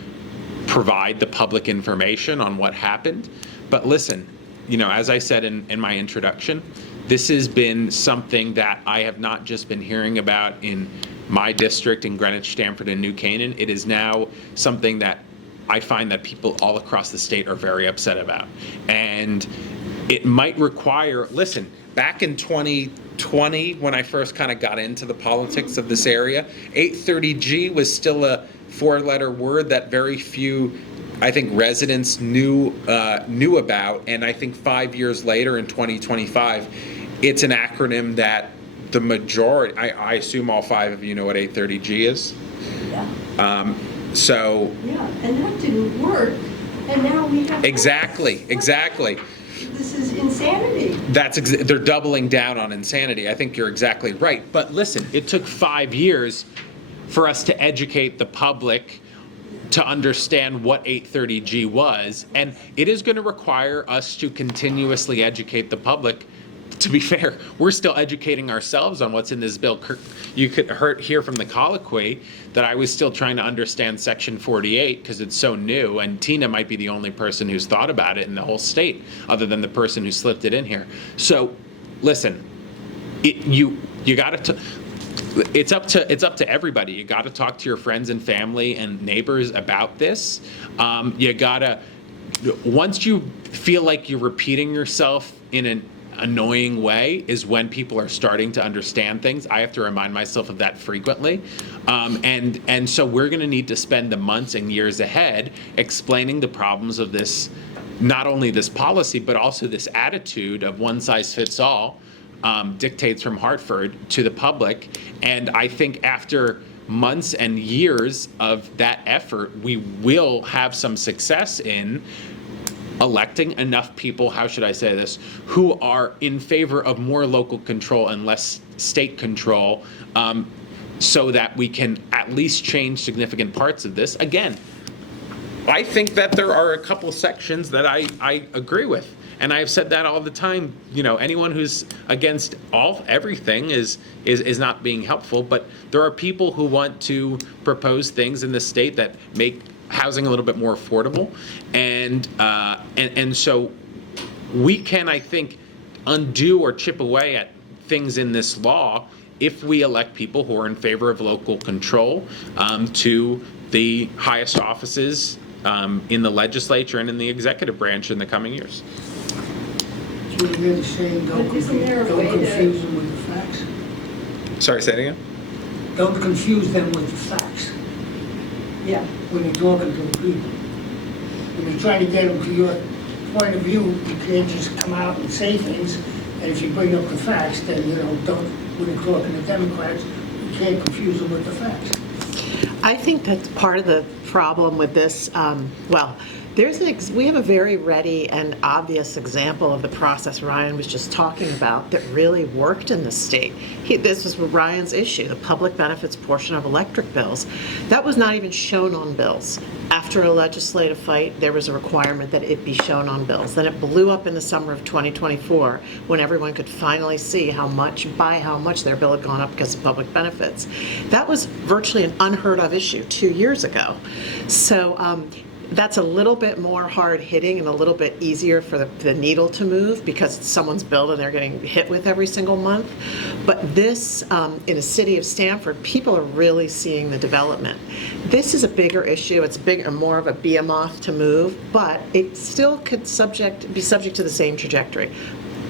provide the public information on what happened. But listen, as I said in my introduction, this has been something that I have not just been hearing about in my district in Greenwich, Stamford, and New Canaan. It is now something that I find that people all across the state are very upset about. And it might require, listen, back in 2020, when I first kind of got into the politics of this area, 830G was still a 4-letter word that very few, I think, residents knew about. And I think 5 years later, in 2025, it's an acronym that the majority, I assume all 5 of you know what 830G is. Yeah. So. Yeah, and that didn't work, and now we have. Exactly. This is insanity. They're doubling down on insanity. I think you're exactly right. But listen, it took 5 years for us to educate the public to understand what 830G was, and it is going to require us to continuously educate the public. To be fair, we're still educating ourselves on what's in this bill. You could hear from the colloquy that I was still trying to understand Section 48 because it's so new, and Tina might be the only person who's thought about it in the whole state, other than the person who slipped it in here. So, listen, you got to. It's up to everybody. You got to talk to your friends and family and neighbors about this. You gotta, once you feel like you're repeating yourself in an annoying way is when people are starting to understand things. I have to remind myself of that frequently. And so we're going to need to spend the months and years ahead explaining the problems of this, not only this policy, but also this attitude of one size fits all, dictates from Hartford to the public. And I think after months and years of that effort, we will have some success in electing enough people, how should I say this, who are in favor of more local control and less state control, so that we can at least change significant parts of this. Again, I think that there are a couple sections that I agree with. And I've said that all the time. Anyone who's against everything is not being helpful. But there are people who want to propose things in the state that make housing a little bit more affordable, and so we can, I think, undo or chip away at things in this law if we elect people who are in favor of local control to the highest offices in the legislature and in the executive branch in the coming years. So you're really saying don't But isn't there a way to- confuse them with the facts? Sorry, say it again? Don't confuse them with the facts Yeah. when you're talking to the people. When you're trying to get them to your point of view, you can't just come out and say things, and if you bring up the facts, then, when you're talking to Democrats, you can't confuse them with the facts. I think that's part of the problem with this. We have a very ready and obvious example of the process Ryan was just talking about that really worked in the state. This was Ryan's issue, the public benefits portion of electric bills. That was not even shown on bills. After a legislative fight, there was a requirement that it be shown on bills. Then it blew up in the summer of 2024 when everyone could finally see how much their bill had gone up because of public benefits. That was virtually an unheard of issue 2 years ago. So that's a little bit more hard hitting and a little bit easier for the needle to move because it's someone's bill that they're getting hit with every single month. But this, in a city of Stamford, people are really seeing the development. This is a bigger issue. It's more of a behemoth to move, but it still could be subject to the same trajectory.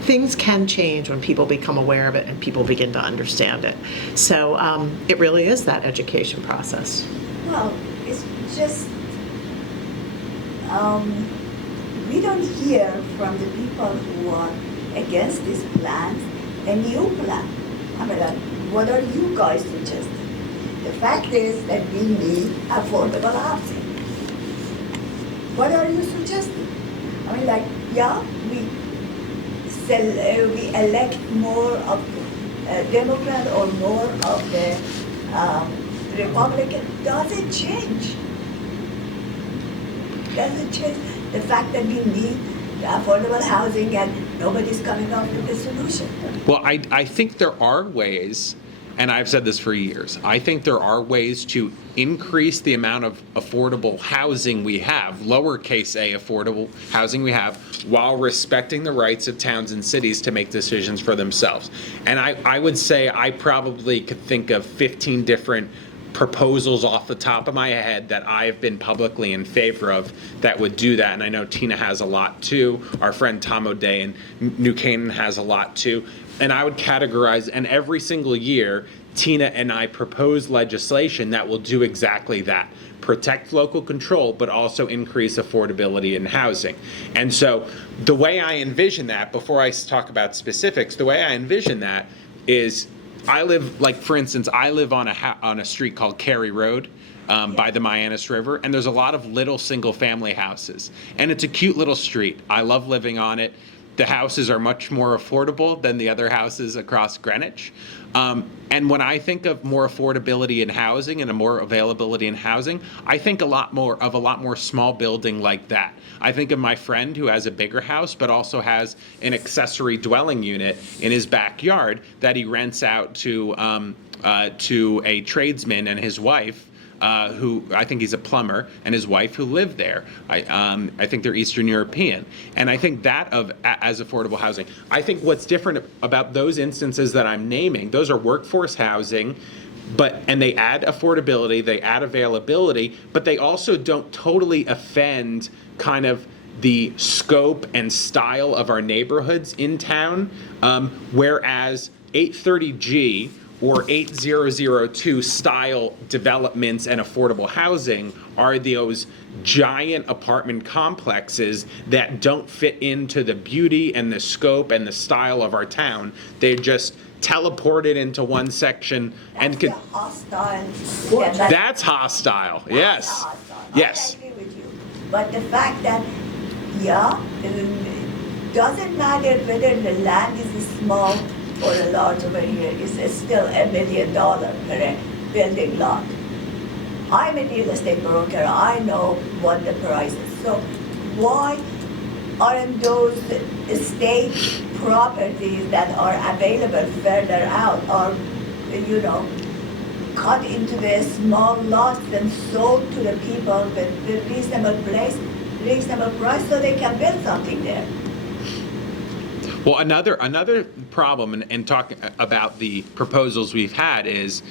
Things can change when people become aware of it and people begin to understand it. So it really is that education process. Well, it's just, we don't hear from the people who are against these plans a new plan. I mean, like, what are you guys suggesting? The fact is that we need affordable housing. What are you suggesting? I mean, like, yeah, we elect more of Democrat or more of the Republican. Does it change? Doesn't change the fact that we need affordable housing and nobody's coming up with a solution. Well, I think there are ways, and I've said this for years, I think there are ways to increase the amount of affordable housing we have, lowercase a affordable housing we have, while respecting the rights of towns and cities to make decisions for themselves. And I would say I probably could think of 15 different proposals off the top of my head that I've been publicly in favor of that would do that. And I know Tina has a lot too. Our friend Tom O'Day in New Canaan has a lot too. And I would categorize, and every single year, Tina and I propose legislation that will do exactly that. Protect local control, but also increase affordability in housing. And so the way I envision that, before I talk about specifics, the way I envision that is I live, like for instance, I live on a street called Cary Road by the Mianus River, and there's a lot of little single-family houses, and it's a cute little street. I love living on it. The houses are much more affordable than the other houses across Greenwich. And when I think of more affordability in housing and a more availability in housing, I think a lot more small building like that. I think of my friend who has a bigger house, but also has an accessory dwelling unit in his backyard that he rents out to a tradesman and his wife. Who I think he's a plumber, and his wife who live there. I think they're Eastern European, and I think that as affordable housing. I think what's different about those instances that I'm naming, those are workforce housing, and they add affordability, they add availability, but they also don't totally offend kind of the scope and style of our neighborhoods in town, whereas 830G or 8002 style developments and affordable housing are those giant apartment complexes that don't fit into the beauty and the scope and the style of our town. They're just teleported into one section and could. Hostile. That's hostile. Yes. Hostile. Yes. I agree with you. But the fact that, it doesn't matter whether the land is small or a large over here, it's still $1 million per a building lot. I'm a real estate broker, I know what the price is. So why aren't those estate properties that are available further out or, cut into the small lots and sold to the people with the reasonable price so they can build something there? Well, another problem, and talking about the proposals we've had is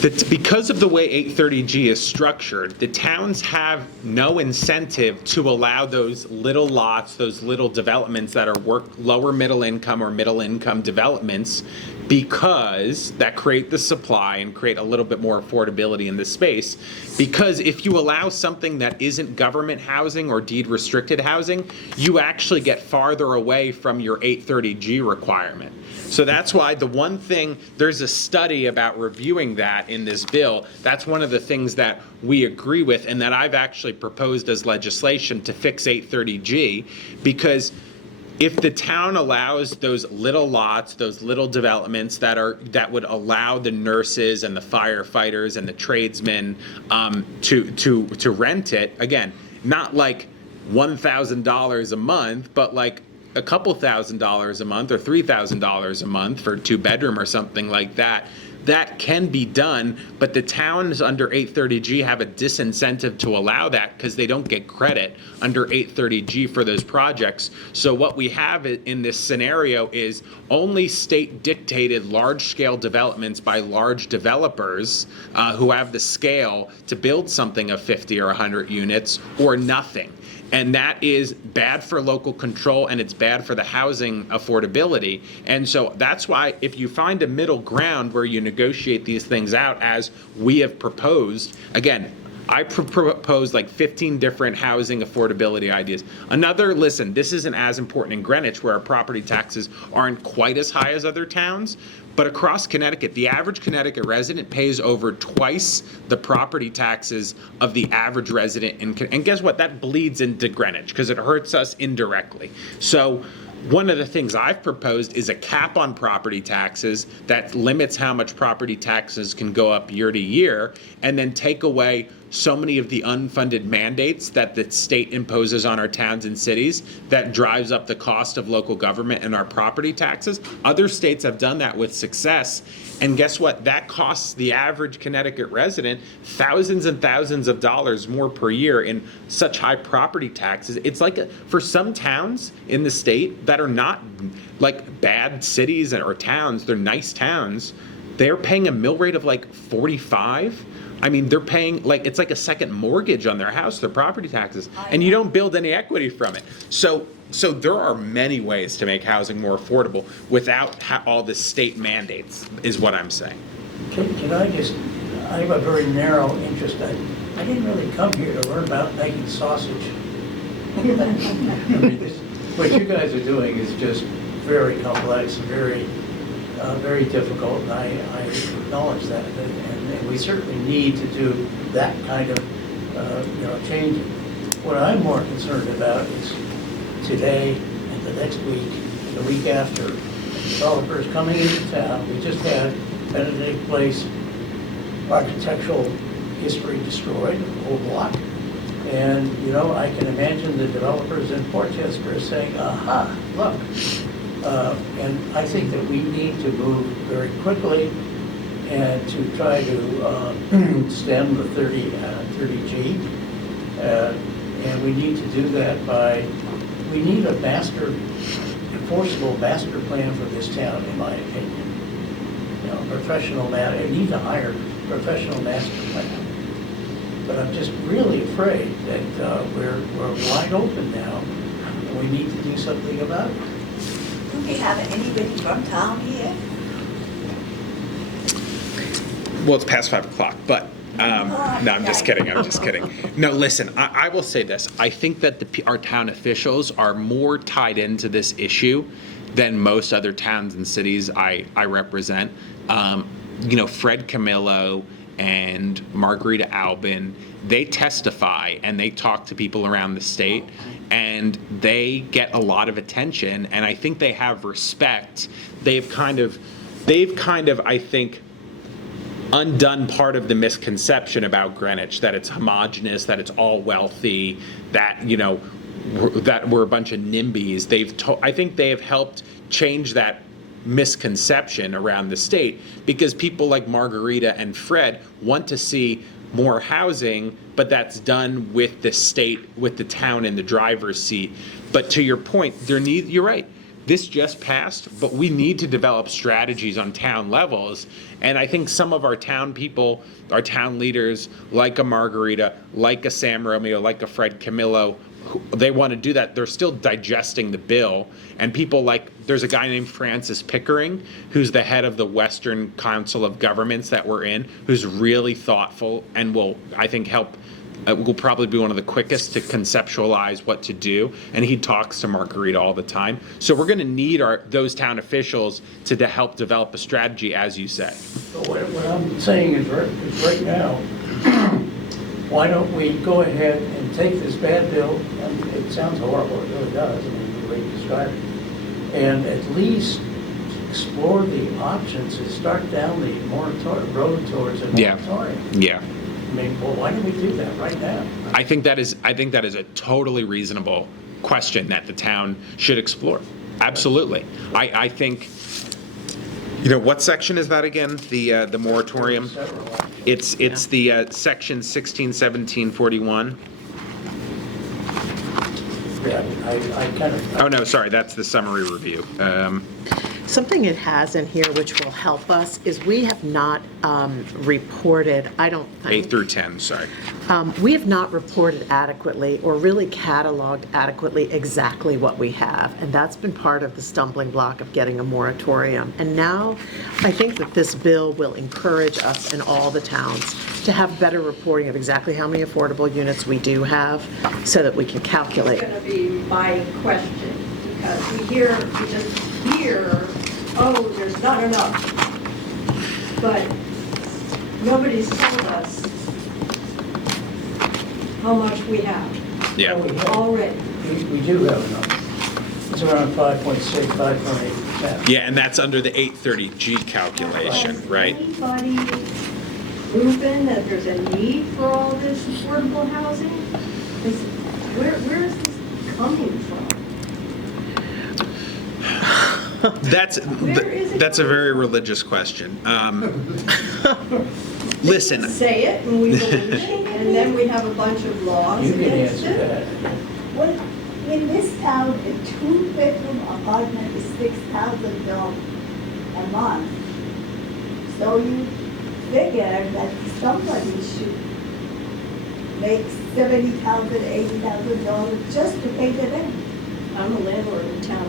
Because of the way 830G is structured, the towns have no incentive to allow those little lots, those little developments that are lower middle income or middle income developments, because that create the supply and create a little bit more affordability in the space. Because if you allow something that isn't government housing or deed restricted housing, you actually get farther away from your 830G requirement. So that's why the one thing, there's a study about reviewing that in this bill. That's one of the things that we agree with and that I've actually proposed as legislation to fix 830G, because if the town allows those little lots, those little developments that would allow the nurses and the firefighters and the tradesmen to rent it, again, not like $1,000 a month, but like a couple $1,000s a month or $3,000 a month for a 2-bedroom or something like that, that can be done, but the towns under 830G have a disincentive to allow that because they don't get credit under 830G for those projects. So what we have in this scenario is only state-dictated large-scale developments by large developers who have the scale to build something of 50 or 100 units, or nothing. And that is bad for local control, and it's bad for the housing affordability. And so that's why if you find a middle ground where you negotiate these things out, as we have proposed, again, I proposed like 15 different housing affordability ideas. Listen, this isn't as important in Greenwich, where our property taxes aren't quite as high as other towns, but across Connecticut, the average Connecticut resident pays over twice the property taxes of the average resident. And guess what? That bleeds into Greenwich because it hurts us indirectly. So one of the things I've proposed is a cap on property taxes that limits how much property taxes can go up year to year, and then take away so many of the unfunded mandates that the state imposes on our towns and cities that drives up the cost of local government and our property taxes. Other states have done that with success. And guess what? That costs the average Connecticut resident thousands and thousands of dollars more per year in such high property taxes. It's like for some towns in the state that are not like bad cities or towns, they're nice towns, they're paying a mill rate of like 45. I mean, they're paying it's like a second mortgage on their house, their property taxes, and you don't build any equity from it. So there are many ways to make housing more affordable without all the state mandates, is what I'm saying. Can I have a very narrow interest. I didn't really come here to learn about making sausage. What you guys are doing is just very complex, very difficult, and I acknowledge that. And we certainly need to do that kind of changing. What I'm more concerned about is today and the next week, the week after, developers coming into town. We just had Benedict Place architectural history destroyed, the whole block. And, I can imagine the developers in Portchester saying, aha, look. And I think that we need to move very quickly and to try to stem the 30G. And we need to do that we need a enforceable master plan for this town, in my opinion. I need to hire professional master plan. But I'm just really afraid that we're wide open now, and we need to do something about it. Do we have anybody from town here? Well, it's past 5 o'clock, but no, I'm just kidding. No, listen, I will say this. I think that our town officials are more tied into this issue than most other towns and cities I represent. Fred Camillo and Margarita Albin, they testify and they talk to people around the state, and they get a lot of attention, and I think they have respect. They've kind of, I think, undone part of the misconception about Greenwich, that it's homogenous, that it's all wealthy, that that we're a bunch of NIMBYs. I think they have helped change that misconception around the state, because people like Margarita and Fred want to see more housing, but that's done with the state, with the town in the driver's seat. But to your point, you're right. this just passed, but we need to develop strategies on town levels. And I think some of our town people, our town leaders, like a Margarita, like a Sam Romeo, like a Fred Camillo, they want to do that. They're still digesting the bill. And people like, there's a guy named Francis Pickering, who's the head of the Western Council of Governments that we're in, who's really thoughtful and will, I think, help. Will probably be one of the quickest to conceptualize what to do, and he talks to Margarita all the time. So we're going to need those town officials to help develop a strategy, as you say. But what I'm saying is right now, why don't we go ahead and take this bad bill, and it sounds horrible, it really does, I mean, the way you describe it, and at least explore the options and start down the road towards a moratorium. Yeah. I mean, well, why don't we do that right now? I think that is a totally reasonable question that the town should explore. Absolutely. I think, what section is that again? The moratorium? It's the section 161741. Yeah, I kind of. Oh, no, sorry, that's the summary review. Something it has in here which will help us is we have not reported, I don't think. 8 through 10, sorry. We have not reported adequately or really cataloged adequately exactly what we have. And that's been part of the stumbling block of getting a moratorium. And now I think that this bill will encourage us in all the towns to have better reporting of exactly how many affordable units we do have so that we can calculate. It's going to be my question, because we just hear, oh, there's not enough. But nobody's told us how much we have Yeah. already. We do have enough. It's around 5.6, 5.8%. Yeah, and that's under the 830G calculation, right? Anybody proven that there's a need for all this affordable housing? Where is this coming from? That's a very religious question. Listen, Say it and we believe it, and then we have a bunch of laws You can against answer it. that. Well, in this town, a 2-bedroom apartment is $6,000 a month. So you figure that somebody should make $70,000, $80,000 just to pay the rent. I'm a landlord in town,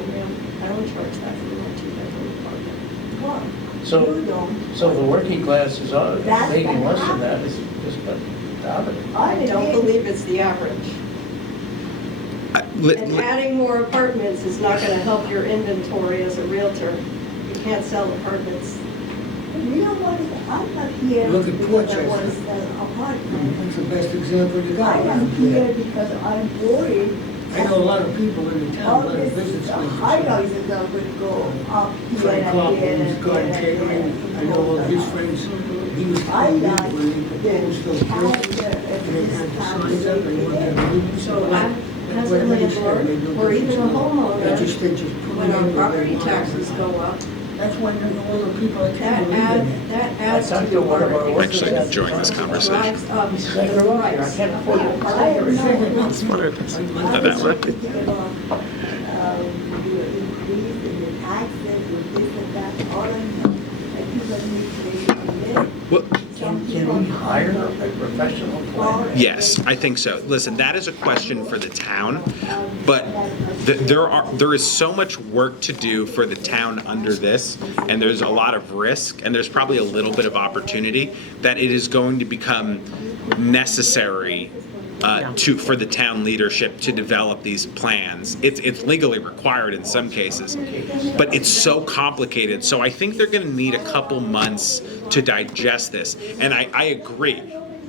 I don't charge that for my 2-bedroom apartment. Well, So- you don't. So the working class is That's making what less than that, happens. is just poverty. I don't believe it's the average. And adding more apartments is not gonna help your inventory as a realtor. You can't sell apartments. You know what, I'm not here Look at because I Portchester. want to sell an apartment. That's the best example you I got. am here because I'm worried. I know a lot of people in the All town, a lot of this business high rises are going to go up here Frank and Clark, here who's and got here catering, and I know all here. his friends, he was I telling me like when they proposed those bills, character of they this had the town. signs up and wanted to remove. So as a landlord, or even a homeowner, They just put when it our in property where they taxes want. go up, That's why all the people that that can't believe in it. adds I to talked the to one of our burden. workers Actually enjoying this conversation. Drives up He says, I grew up here, I can't afford it. I am not. That's what it is. I that was one. thinking about, the increase in the taxes and this and that, all of them, that people need to live. well, Can we hire a professional planner? yes, I think so. Listen, that is a question for the town, but there is so much work to do for the town under this, and there's a lot of risk, and there's probably a little bit of opportunity that it is going to become necessary for the town leadership to develop these plans. It's legally required in some cases, but it's so complicated. So I think they're going to need a couple months to digest this. And I agree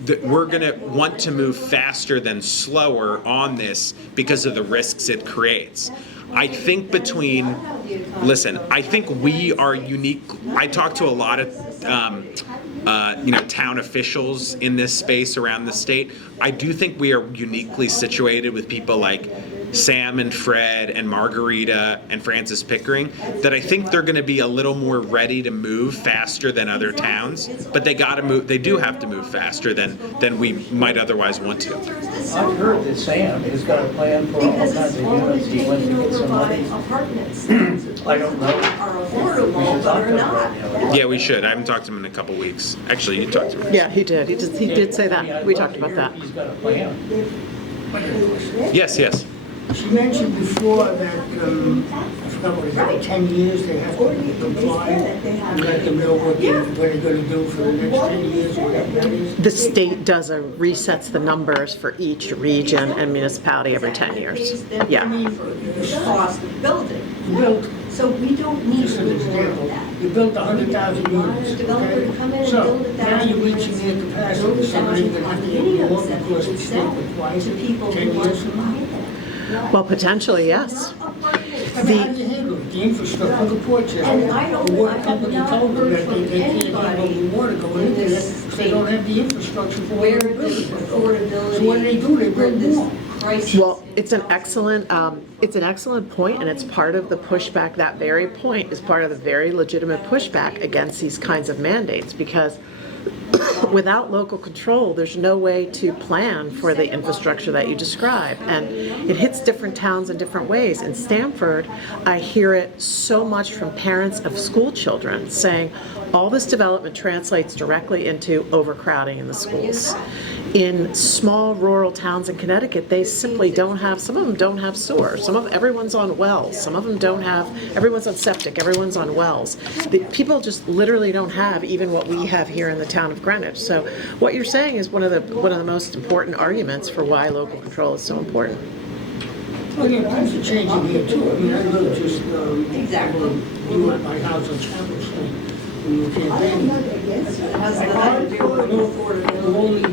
that we're going to want to move faster than slower on this because of the risks it creates. I think I think we are unique. I talk to a lot of town officials in this space around the state. I do think we are uniquely situated with people like Sam and Fred and Margarita and Francis Pickering, that I think they're going to be a little more ready to move faster than other towns, but they got to move. They do have to move faster than we might otherwise want to. I've heard that Sam has got a plan for all Because kinds it's of already units. He went to taken get over some by money. apartments. I don't know. Are We affordable, should but talk are to him not. about it. Yeah, we should. I haven't talked to him in a couple weeks. Actually, you talked to him. Yeah, he did. He did say I mean, that. I'd We love talked to about hear that. if he's got a plan. Yes, yes. She mentioned before that, I forgot what it is, 10 years they have to comply. And let them know what they're gonna do for the next 10 years, or whatever that is. The state resets the numbers for each region and municipality every 10 years. Yeah. The cost of building. You built, So we don't need just to an do more example, of that. you built 100,000 units, Developer to come in okay? and So build 1,000 now you're reaching units, their build capacity, so now you're gonna have to get 1,000 more condominiums that because they the could state sell requires to people 10 who want years to from buy now. them. Well, potentially, yes. I mean, how do you handle it? The infrastructure, look at Portchester. And I don't- The water I have company not told them heard that from they can't handle anybody the water going in into this there if they don't have the infrastructure for Where the this building. affordability. So what do? They where build this more. crisis Well, is. it's an excellent point, and it's part of the pushback. That very point is part of the very legitimate pushback against these kinds of mandates, because without local control, there's no way to plan for the infrastructure that you describe. And it hits different towns in different ways. In Stamford, I hear it so much from parents of school children saying, all this development translates directly into overcrowding in the schools. In small rural towns in Connecticut, they simply don't have, some of them don't have sewer. Everyone's on wells. Some of them don't have, everyone's on septic, everyone's on wells. People just literally don't have even what we have here in the town of Greenwich. So what you're saying is one of the most important arguments for why local control is so important. Well, yeah, things are changing here too. I mean, I live just, Exactly. you at my house on Chapel Street, when you were campaigning. It has I nothing to do with know affordability. the only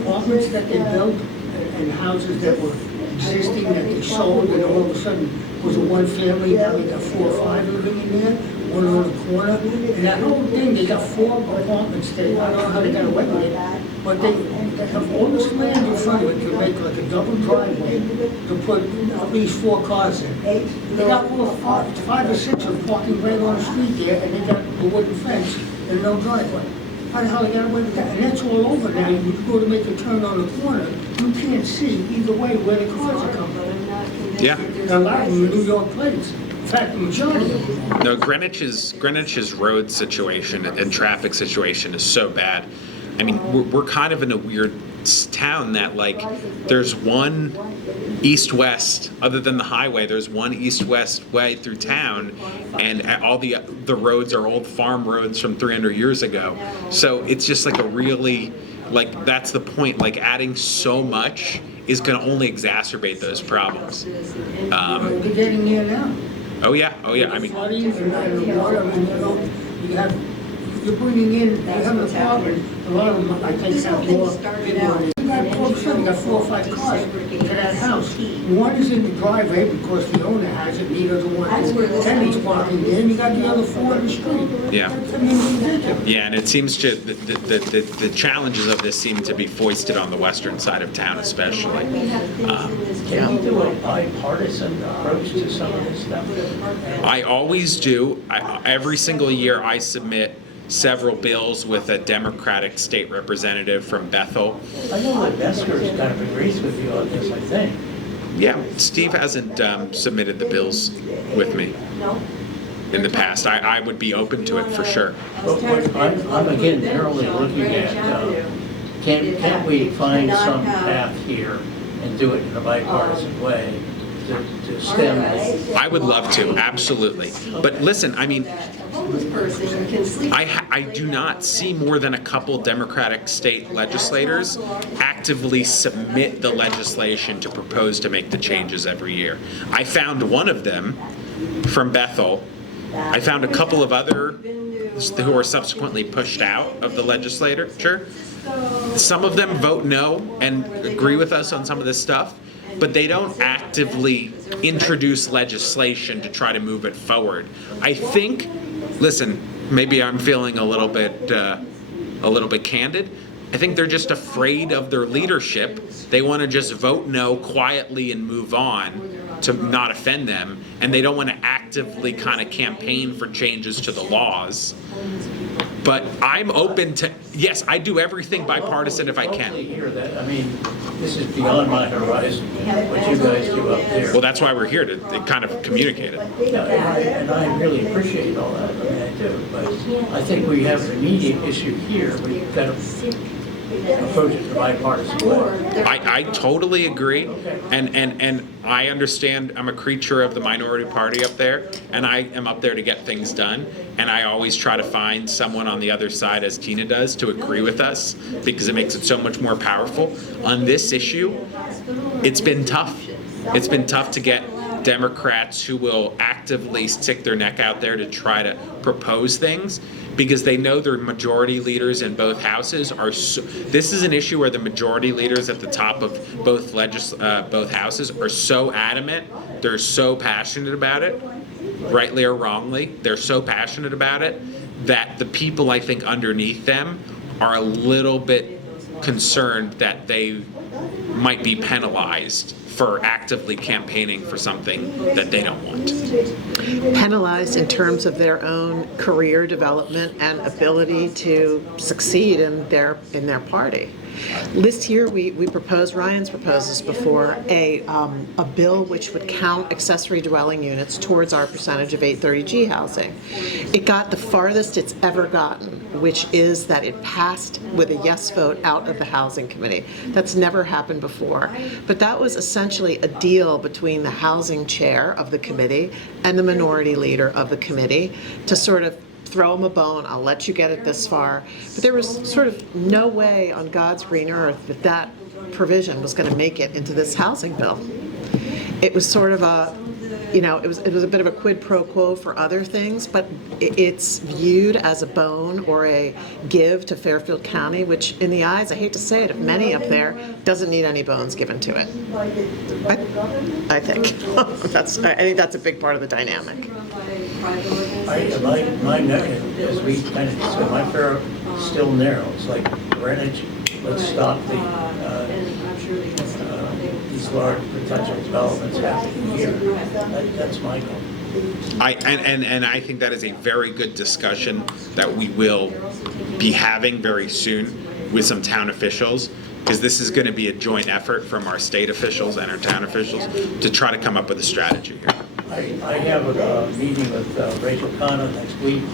apartments that they built and houses that were existing that they sold, and all of a sudden was a one family, now they got 4 or 5 living in there, one on the corner. And that whole thing, they got 4 apartments there. I don't know how they got away with it, but they have all this land in front of it to make like a double driveway to put at least 4 cars in. They got all 5 or 6 of them parking right on the street there, and they got a wooden fence and no driveway. How the hell they got away with that? And that's all over now. When you go to make a turn on the corner, you can't see either way where the cars are coming. Yeah. And a lot of them are New York plates. In fact, the majority of them. No, Greenwich's road situation and traffic situation is so bad. I mean, we're kind of in a weird town that, like, there's one east-west, other than the highway, there's one east-west way through town, and all the roads are old farm roads from 300 years ago. So it's just like a really, like, that's the point, like, adding so much is going to only exacerbate those problems. They're getting there now. Oh yeah, I mean, Flooding and the water, I mean, you have, you're bringing in, you have an apartment, a lot of them, I think, This whole have thing more started people out. in it. You got, all of a sudden, you got 4 or 5 cars to that house. One is in the driveway because the owner has it, and he doesn't want That's where this tenants comes walking in, you got the other 4 in the street. Yeah. I mean, it's ridiculous. yeah, and it seems to, the challenges of this seem to be foisted on the western side of town especially. Can we do a bipartisan approach to some of this stuff? I always do. Every single year I submit several bills with a Democratic state representative from Bethel. I know that Vesker's kind of agrees with you on this, I think. Yeah, Steve hasn't submitted the bills with me in the past. I would be open to it for sure. But what I'm again narrowly looking at, can't we find some path here and do it in a bipartisan way to stem this? I would love to, absolutely. But listen, I mean, I do not see more than a couple Democratic state legislators actively submit the legislation to propose to make the changes every year. I found one of them from Bethel. I found a couple of other who were subsequently pushed out of the legislature. Some of them vote no and agree with us on some of this stuff, but they don't actively introduce legislation to try to move it forward. I think, listen, maybe I'm feeling a little bit candid. I think they're just afraid of their leadership. They want to just vote no quietly and move on to not offend them, and they don't want to actively kind of campaign for changes to the laws. But I'm open to, yes, I do everything bipartisan if I Hopefully can. hear that. I mean, this is beyond my horizon, what you guys do up there. Well, that's why we're here, to kind of communicate it. Yeah, and I really appreciate all that, I mean, I do, but I think we have an immediate issue here, we've got to approach it the bipartisan way. I totally agree, and I understand I'm a creature of the minority party up there, and I am up there to get things done, and I always try to find someone on the other side, as Tina does, to agree with us, because it makes it so much more powerful. On this issue, it's been tough. It's been tough to get Democrats who will actively stick their neck out there to try to propose things, because they know their majority leaders in both houses are so, this is an issue where the majority leaders at the top of both both houses are so adamant, they're so passionate about it, rightly or wrongly, they're so passionate about it, that the people, I think, underneath them are a little bit concerned that they might be penalized for actively campaigning for something that they don't want. Penalized in terms of their own career development and ability to succeed in their party. This year, we proposed, Ryan's proposed this before, a bill which would count accessory dwelling units towards our percentage of 830G housing. It got the farthest it's ever gotten, which is that it passed with a yes vote out of the Housing Committee. That's never happened before. But that was essentially a deal between the housing chair of the committee and the minority leader of the committee to sort of throw them a bone, I'll let you get it this far. But there was sort of no way on God's green earth that that provision was going to make it into this housing bill. It was sort of a, you know, it was a bit of a quid pro quo for other things, but it's viewed as a bone or a give to Fairfield County, which in the eyes, I hate to say it, of many up there, doesn't need any bones given to it. I think. I think that's a big part of the dynamic. My neck, as we kind of discussed, my fare is still narrow. It's like Greenwich, let's stop these large potential developments happening here. That's my goal. And I think that is a very good discussion that we will be having very soon with some town officials, because this is going to be a joint effort from our state officials and our town officials to try to come up with a strategy here. I have a meeting with Rachel Khanna next week,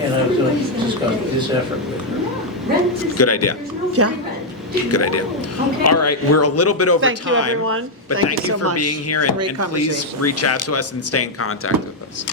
and I was going to discuss this effort with her. Good idea. Yeah. Good idea. All right, we're a little bit over Thank you, time. everyone. But Thank thank you you so for much. being here, Great and please conversation. reach out to us and stay in contact with us.